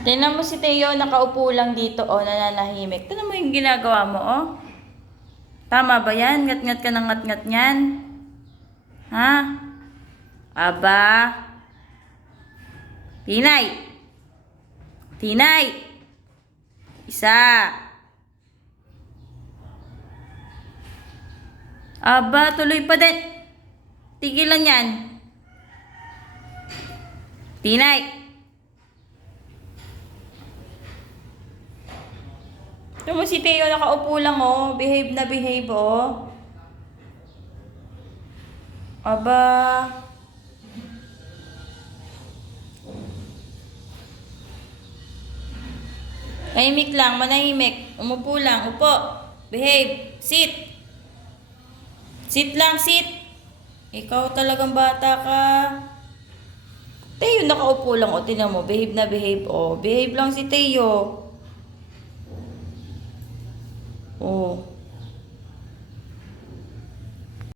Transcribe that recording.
Tingnan mo si Teo, nakaupo lang dito, oh, nananahimik. Tingnan mo yung ginagawa mo, oh. Tama ba yan? Ngat-ngat ka ng ngat-ngat niyan? Ha? Aba? Tinay! Tinay! Isa! Aba, tuloy pa din. Tigilan yan. Tinay! Ito mo si Teo, nakaupo lang, oh. Behave na behave, oh. Aba. Tahimik lang, manahimik. Umupo lang, upo. Behave. Sit. Sit lang, sit. Ikaw talagang bata ka. Teo, nakaupo lang, o. Tinan mo, behave na behave, oh. Behave lang si Teo. Oh.